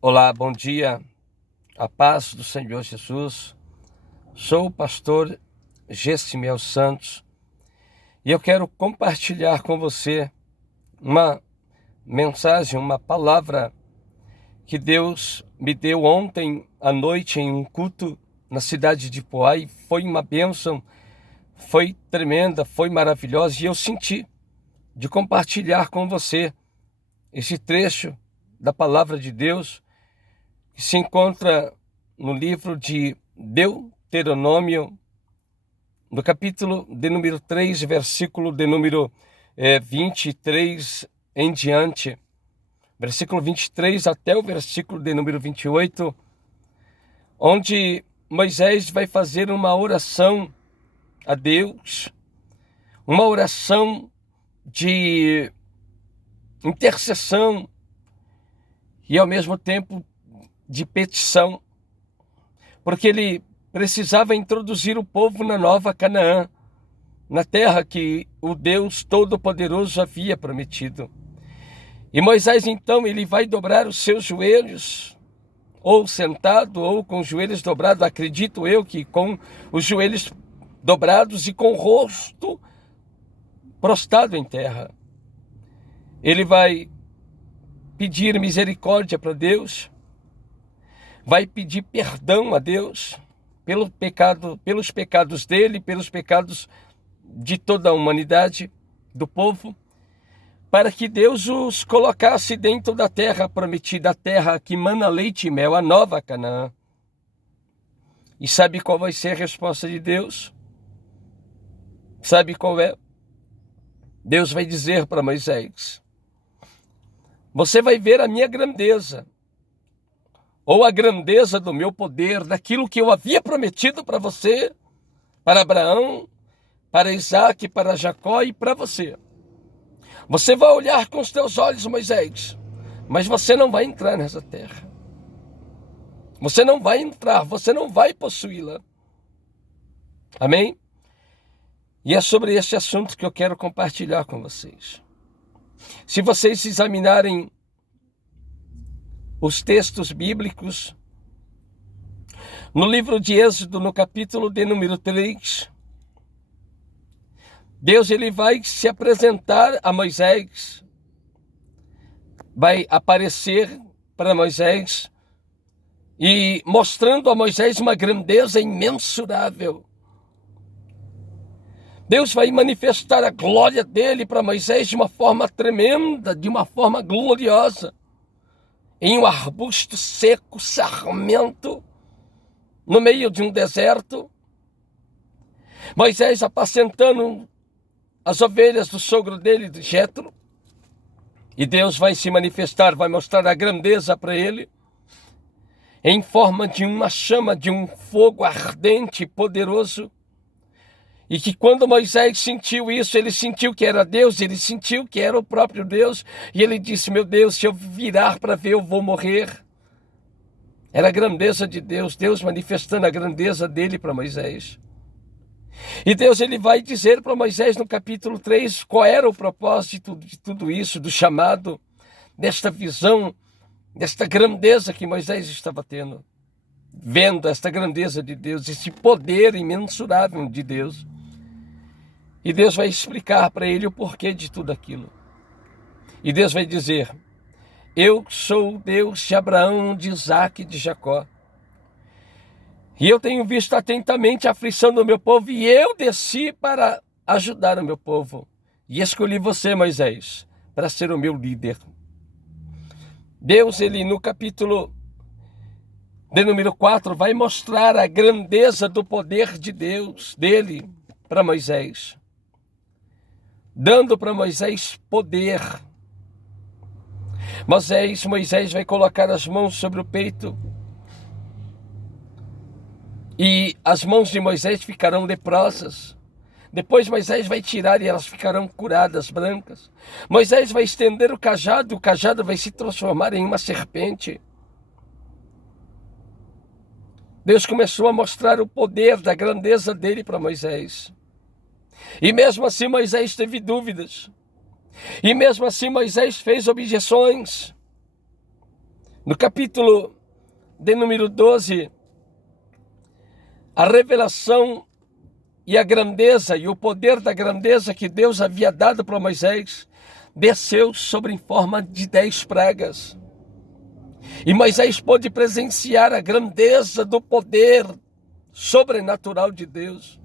Olá, bom dia, a paz do Senhor Jesus. Sou o pastor Gessimiel Santos e eu quero compartilhar com você uma mensagem, uma palavra que Deus me deu ontem à noite em um culto na cidade de Poá e foi uma bênção, foi tremenda, foi maravilhosa e eu senti de compartilhar com você esse trecho da palavra de Deus que se encontra no livro de Deuteronômio, no capítulo de número 3, versículo de número 23 em diante, versículo 23 até o versículo de número 28, onde Moisés vai fazer uma oração a Deus, uma oração de intercessão e ao mesmo tempo de petição, porque ele precisava introduzir o povo na nova Canaã, na terra que o Deus Todo-Poderoso havia prometido. E Moisés então ele vai dobrar os seus joelhos, ou sentado, ou com os joelhos dobrados, acredito eu que com os joelhos dobrados e com o rosto prostrado em terra. Ele vai pedir misericórdia para Deus, vai pedir perdão a Deus pelos pecados dele, pelos pecados de toda a humanidade, do povo, para que Deus os colocasse dentro da terra prometida, a terra que mana leite e mel, a nova Canaã. E sabe qual vai ser a resposta de Deus? Sabe qual é? Deus vai dizer para Moisés: você vai ver a minha grandeza, ou a grandeza do meu poder, daquilo que eu havia prometido para você, para Abraão, para Isaac, para Jacó e para você. Você vai olhar com os teus olhos, Moisés, mas você não vai entrar nessa terra. Você não vai entrar, você não vai possuí-la. Amém? E é sobre esse assunto que eu quero compartilhar com vocês. Se vocês examinarem os textos bíblicos, no livro de Êxodo, no capítulo de número 3, Deus ele vai se apresentar a Moisés, vai aparecer para Moisés e mostrando a Moisés uma grandeza imensurável. Deus vai manifestar a glória dele para Moisés de uma forma tremenda, de uma forma gloriosa, em um arbusto seco, sarmento, no meio de um deserto. Moisés apacentando as ovelhas do sogro dele, de Jetro, e Deus vai se manifestar, vai mostrar a grandeza para ele, em forma de uma chama, de um fogo ardente e poderoso, e que quando Moisés sentiu isso, ele sentiu que era Deus, ele sentiu que era o próprio Deus, e ele disse: meu Deus, se eu virar para ver, eu vou morrer. Era a grandeza de Deus, Deus manifestando a grandeza dele para Moisés. E Deus ele vai dizer para Moisés no capítulo 3 qual era o propósito de tudo isso, do chamado, desta visão, desta grandeza que Moisés estava tendo, vendo esta grandeza de Deus, esse poder imensurável de Deus. E Deus vai explicar para ele o porquê de tudo aquilo. E Deus vai dizer: eu sou o Deus de Abraão, de Isaac e de Jacó. E eu tenho visto atentamente a aflição do meu povo, e eu desci para ajudar o meu povo. E escolhi você, Moisés, para ser o meu líder. Deus, ele no capítulo de número 4, vai mostrar a grandeza do poder de Deus, dele, para Moisés. Dando para Moisés poder. Moisés vai colocar as mãos sobre o peito, e as mãos de Moisés ficarão leprosas. Depois Moisés vai tirar e elas ficarão curadas, brancas. Moisés vai estender o cajado vai se transformar em uma serpente. Deus começou a mostrar o poder da grandeza dele para Moisés. E mesmo assim Moisés teve dúvidas. E mesmo assim Moisés fez objeções. No capítulo de número 12, a revelação e a grandeza e o poder da grandeza que Deus havia dado para Moisés desceu sobre em forma de 10 pragas. E Moisés pôde presenciar a grandeza do poder sobrenatural de Deus.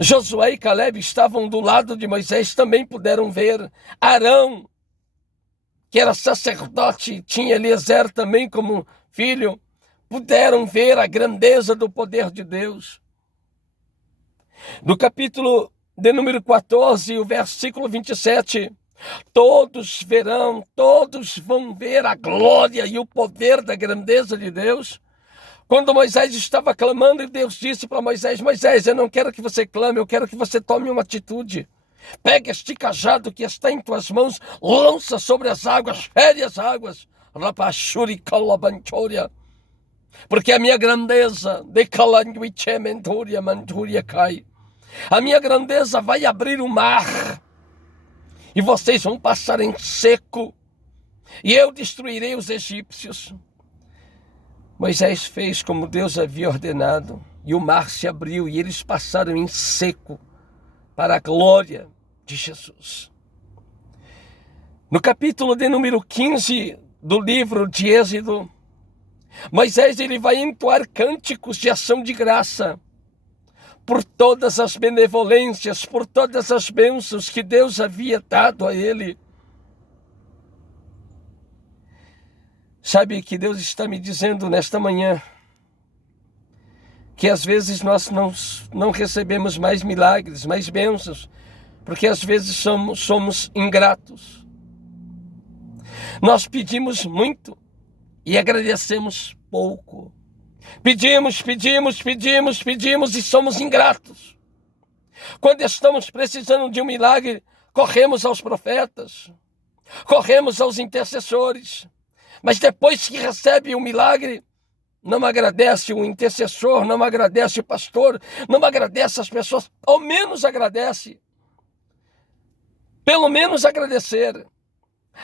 Josué e Caleb estavam do lado de Moisés, também puderam ver. Arão, que era sacerdote, tinha Eliezer também como filho, puderam ver a grandeza do poder de Deus. No capítulo de número 14, o versículo 27, todos verão, todos vão ver a glória e o poder da grandeza de Deus. Quando Moisés estava clamando, Deus disse para Moisés: Moisés, eu não quero que você clame, eu quero que você tome uma atitude. Pega este cajado que está em tuas mãos, lança sobre as águas, fere as águas. Porque a minha grandeza, a minha grandeza vai abrir o mar, e vocês vão passar em seco, e eu destruirei os egípcios. Moisés fez como Deus havia ordenado, e o mar se abriu, e eles passaram em seco, para a glória de Jesus. No capítulo de número 15 do livro de Êxodo, Moisés ele vai entoar cânticos de ação de graça por todas as benevolências, por todas as bênçãos que Deus havia dado a ele. Sabe que Deus está me dizendo nesta manhã que às vezes nós não recebemos mais milagres, mais bênçãos, porque às vezes somos ingratos. Nós pedimos muito e agradecemos pouco. Pedimos e somos ingratos. Quando estamos precisando de um milagre, corremos aos profetas, corremos aos intercessores, mas depois que recebe o milagre, não agradece o intercessor, não agradece o pastor, não agradece as pessoas, ao menos agradece. Pelo menos agradecer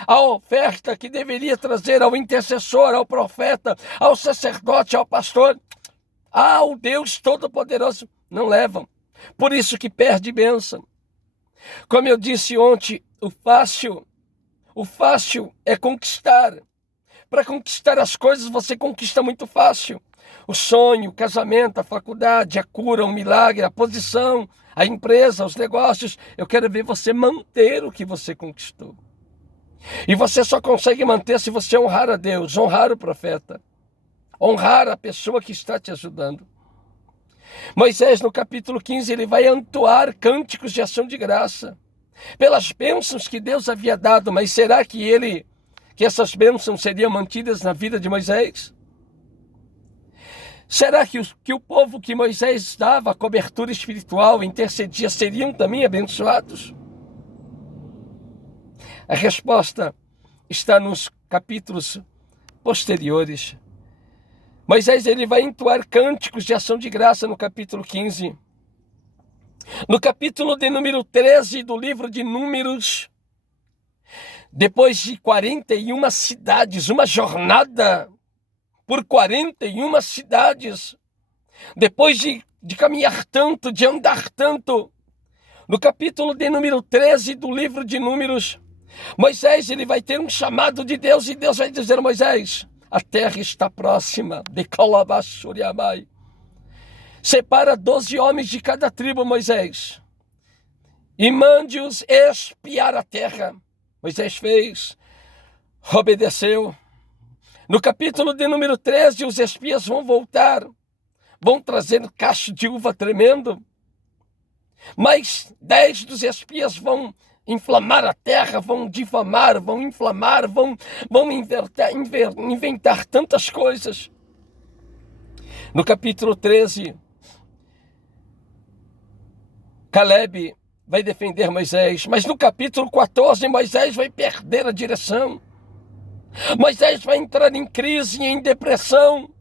a oferta que deveria trazer ao intercessor, ao profeta, ao sacerdote, ao pastor, ao Deus Todo-Poderoso, não levam. Por isso que perde bênção. Como eu disse ontem, o fácil é conquistar. Para conquistar as coisas, você conquista muito fácil. O sonho, o casamento, a faculdade, a cura, o milagre, a posição, a empresa, os negócios. Eu quero ver você manter o que você conquistou. E você só consegue manter se você honrar a Deus, honrar o profeta, honrar a pessoa que está te ajudando. Moisés, no capítulo 15, ele vai entoar cânticos de ação de graça pelas bênçãos que Deus havia dado. Mas será que essas bênçãos seriam mantidas na vida de Moisés? Será que o povo que Moisés dava a cobertura espiritual, intercedia, seriam também abençoados? A resposta está nos capítulos posteriores. Moisés ele vai entoar cânticos de ação de graça no capítulo 15. No capítulo de número 13 do livro de Números, depois de 41 cidades, uma jornada por 41 cidades, depois de caminhar tanto, de andar tanto, no capítulo de número 13 do livro de Números, Moisés ele vai ter um chamado de Deus, e Deus vai dizer a Moisés: a terra está próxima, de Calabashuriamai. Separa 12 homens de cada tribo, Moisés, e mande-os espiar a terra. Moisés fez, obedeceu. No capítulo de número 13, os espias vão voltar, vão trazer um cacho de uva tremendo. Mas 10 dos espias vão inflamar a terra, vão difamar, vão inflamar, vão inventar tantas coisas. No capítulo 13, Caleb vai defender Moisés, mas no capítulo 14, Moisés vai perder a direção. Moisés vai entrar em crise, em depressão.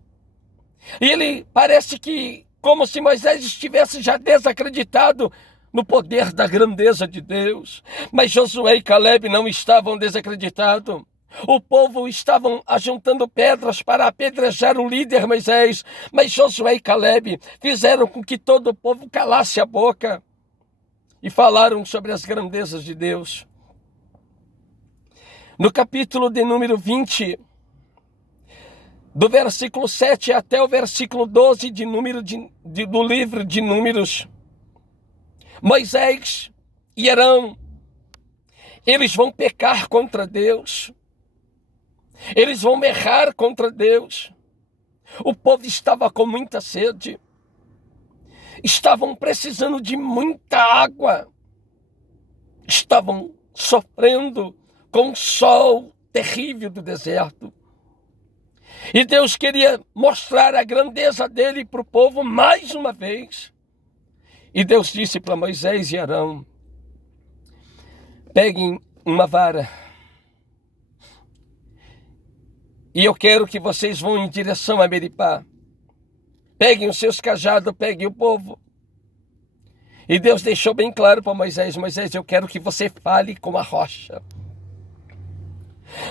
E ele parece que, como se Moisés estivesse já desacreditado no poder da grandeza de Deus. Mas Josué e Caleb não estavam desacreditados. O povo estavam ajuntando pedras para apedrejar o líder Moisés, mas Josué e Calebe fizeram com que todo o povo calasse a boca e falaram sobre as grandezas de Deus. No capítulo de número 20, do versículo 7 até o versículo 12 do livro de Números, Moisés e Arão, eles vão pecar contra Deus. Eles vão errar contra Deus. O povo estava com muita sede. Estavam precisando de muita água. Estavam sofrendo com o sol terrível do deserto. E Deus queria mostrar a grandeza dele para o povo mais uma vez. E Deus disse para Moisés e Arão: peguem uma vara. E eu quero que vocês vão em direção a Meribá. Peguem os seus cajados, peguem o povo. E Deus deixou bem claro para Moisés: Moisés, eu quero que você fale com a rocha.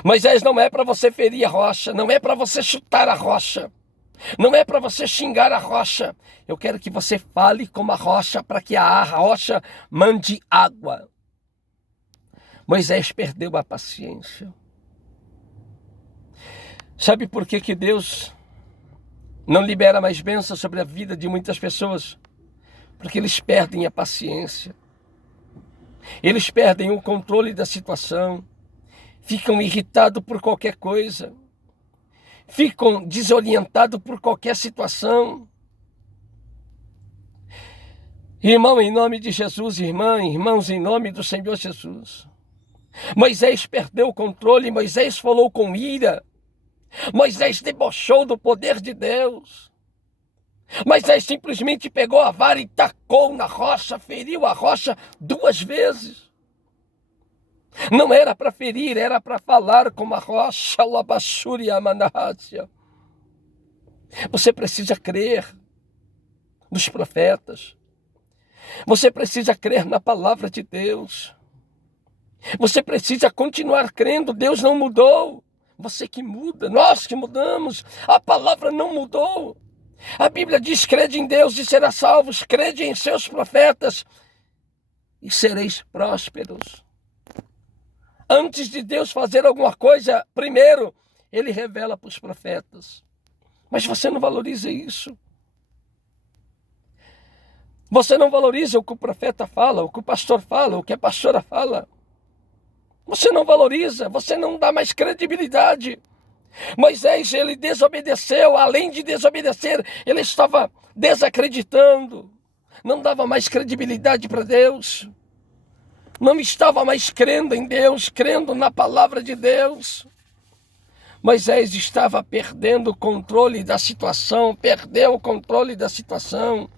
Moisés, não é para você ferir a rocha, não é para você chutar a rocha, não é para você xingar a rocha. Eu quero que você fale com a rocha para que a rocha mande água. Moisés perdeu a paciência. Sabe por que Deus não libera mais bênçãos sobre a vida de muitas pessoas? Porque eles perdem a paciência. Eles perdem o controle da situação. Ficam irritados por qualquer coisa. Ficam desorientados por qualquer situação. Irmão, em nome de Jesus, irmãos, em nome do Senhor Jesus. Moisés perdeu o controle, Moisés falou com ira. Moisés debochou do poder de Deus. Moisés simplesmente pegou a vara e tacou na rocha, feriu a rocha 2 vezes. Não era para ferir, era para falar com a rocha. Você precisa crer nos profetas. Você precisa crer na palavra de Deus. Você precisa continuar crendo. Deus não mudou. Você que muda, nós que mudamos. A palavra não mudou. A Bíblia diz: crede em Deus e será salvos. Crede em seus profetas e sereis prósperos. Antes de Deus fazer alguma coisa, primeiro, Ele revela para os profetas. Mas você não valoriza isso. Você não valoriza o que o profeta fala, o que o pastor fala, o que a pastora fala. Você não valoriza, você não dá mais credibilidade. Moisés, ele desobedeceu, além de desobedecer, ele estava desacreditando. Não dava mais credibilidade para Deus. Não estava mais crendo em Deus, crendo na palavra de Deus. Moisés estava perdendo o controle da situação, perdeu o controle da situação.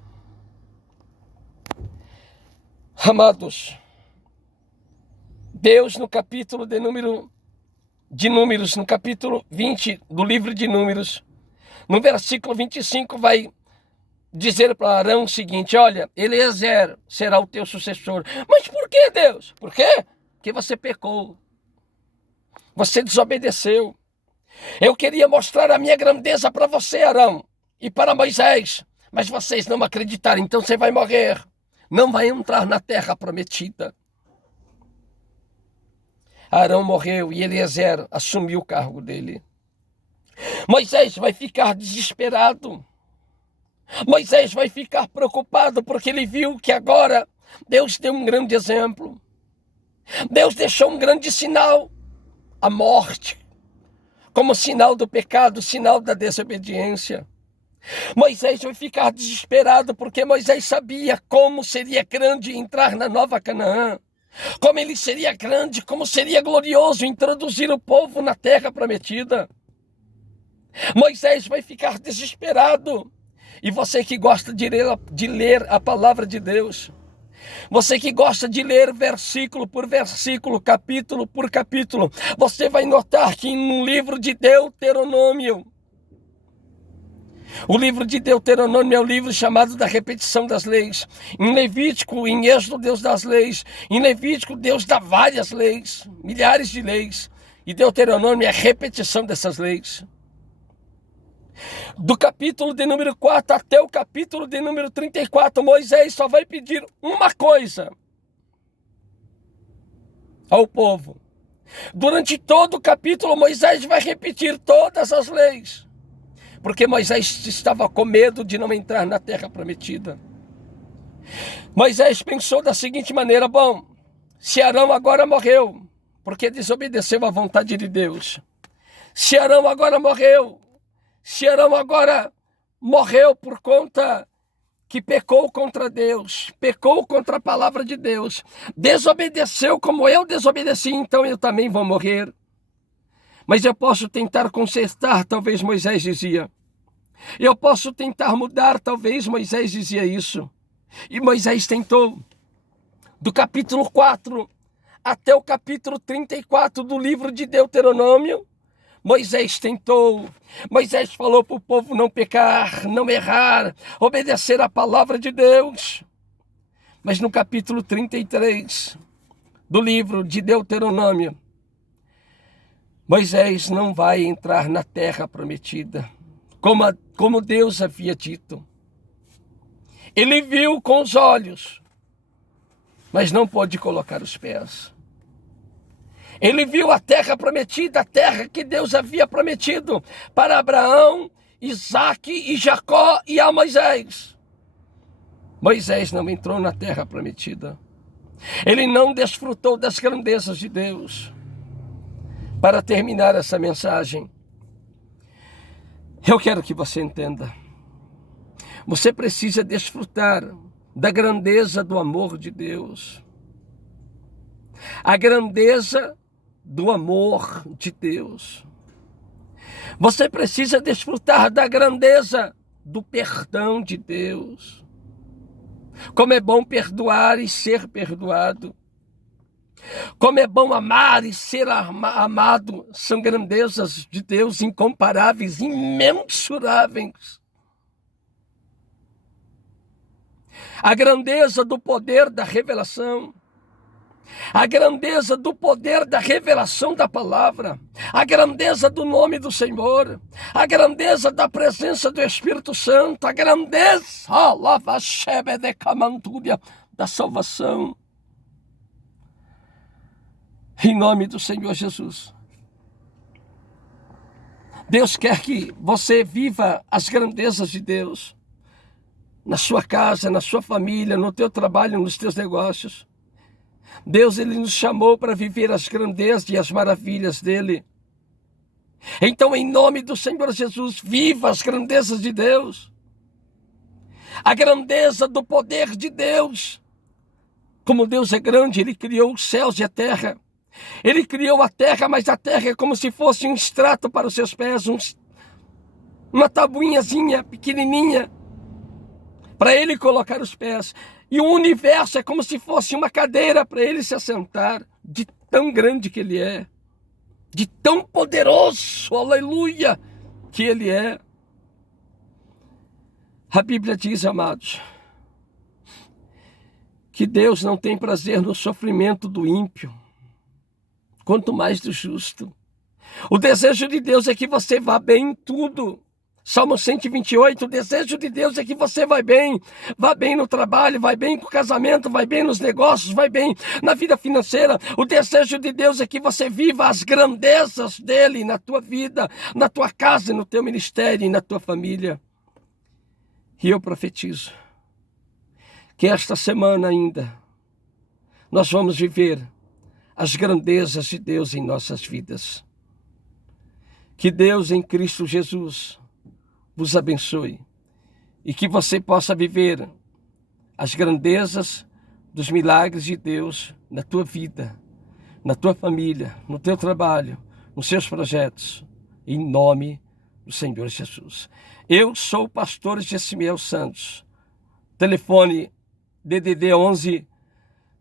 Amados, Deus no capítulo de Números, no capítulo 20 do livro de Números, no versículo 25 vai dizer para Arão o seguinte: olha, Eliezer será o teu sucessor. Mas por que, Deus? Por quê? Porque você pecou. Você desobedeceu. Eu queria mostrar a minha grandeza para você, Arão, e para Moisés, mas vocês não acreditaram, então você vai morrer. Não vai entrar na terra prometida. Arão morreu e Eliezer assumiu o cargo dele. Moisés vai ficar desesperado. Moisés vai ficar preocupado porque ele viu que agora Deus deu um grande exemplo. Deus deixou um grande sinal, a morte, como sinal do pecado, sinal da desobediência. Moisés vai ficar desesperado porque Moisés sabia como seria grande entrar na Nova Canaã. Como ele seria grande, como seria glorioso introduzir o povo na terra prometida. Moisés vai ficar desesperado. E você que gosta de ler a palavra de Deus, você que gosta de ler versículo por versículo, capítulo por capítulo, você vai notar que no livro de Deuteronômio, o livro de Deuteronômio é o livro chamado da repetição das leis. Em Levítico, em Êxodo, Deus dá as leis. Em Levítico, Deus dá várias leis, milhares de leis, E Deuteronômio é a repetição dessas leis. Do capítulo de número 4 até o capítulo de número 34, Moisés só vai pedir uma coisa ao povo. Durante todo o capítulo, Moisés vai repetir todas as leis, porque Moisés estava com medo de não entrar na terra prometida. Moisés pensou da seguinte maneira: bom, se Arão agora morreu, porque desobedeceu à vontade de Deus. Se Arão agora morreu, se Arão agora morreu por conta que pecou contra Deus, pecou contra a palavra de Deus, desobedeceu como eu desobedeci, então eu também vou morrer. Mas eu posso tentar consertar, talvez Moisés dizia. Eu posso tentar mudar, talvez Moisés dizia isso. E Moisés tentou. Do capítulo 4 até o capítulo 34 do livro de Deuteronômio, Moisés tentou. Moisés falou para o povo não pecar, não errar, obedecer a palavra de Deus. Mas no capítulo 33 do livro de Deuteronômio, Moisés não vai entrar na terra prometida, como Deus havia dito. Ele viu com os olhos, mas não pôde colocar os pés. Ele viu a terra prometida, a terra que Deus havia prometido para Abraão, Isaque e Jacó e a Moisés. Moisés não entrou na terra prometida. Ele não desfrutou das grandezas de Deus. Para terminar essa mensagem, eu quero que você entenda. Você precisa desfrutar da grandeza do amor de Deus. A grandeza do amor de Deus. Você precisa desfrutar da grandeza do perdão de Deus. Como é bom perdoar e ser perdoado. Como é bom amar e ser amado. São grandezas de Deus incomparáveis, imensuráveis. A grandeza do poder da revelação. A grandeza do poder da revelação da palavra, a grandeza do nome do Senhor, a grandeza da presença do Espírito Santo, a grandeza da salvação. Em nome do Senhor Jesus. Deus quer que você viva as grandezas de Deus na sua casa, na sua família, no teu trabalho, nos teus negócios. Deus, Ele nos chamou para viver as grandezas e as maravilhas dEle. Então, em nome do Senhor Jesus, viva as grandezas de Deus. A grandeza do poder de Deus. Como Deus é grande, Ele criou os céus e a terra. Ele criou a terra, mas a terra é como se fosse um extrato para os seus pés, uma tabuinhazinha pequenininha, para Ele colocar os pés. E o universo é como se fosse uma cadeira para Ele se assentar, de tão grande que Ele é, de tão poderoso, aleluia, que Ele é. A Bíblia diz, amados, que Deus não tem prazer no sofrimento do ímpio, quanto mais do justo. O desejo de Deus é que você vá bem em tudo. Salmo 128, o desejo de Deus é que você vá bem no trabalho, vai bem com o casamento, vai bem nos negócios, vai bem na vida financeira. O desejo de Deus é que você viva as grandezas dele na tua vida, na tua casa, no teu ministério e na tua família. E eu profetizo que esta semana ainda nós vamos viver as grandezas de Deus em nossas vidas. Que Deus em Cristo Jesus vos abençoe e que você possa viver as grandezas dos milagres de Deus na tua vida, na tua família, no teu trabalho, nos seus projetos, em nome do Senhor Jesus. Eu sou o pastor Gessimiel Santos. Telefone DDD 11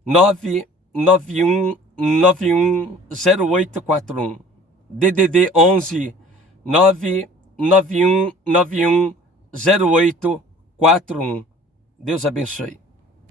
991 910841. DDD 11 991910841. Deus abençoe.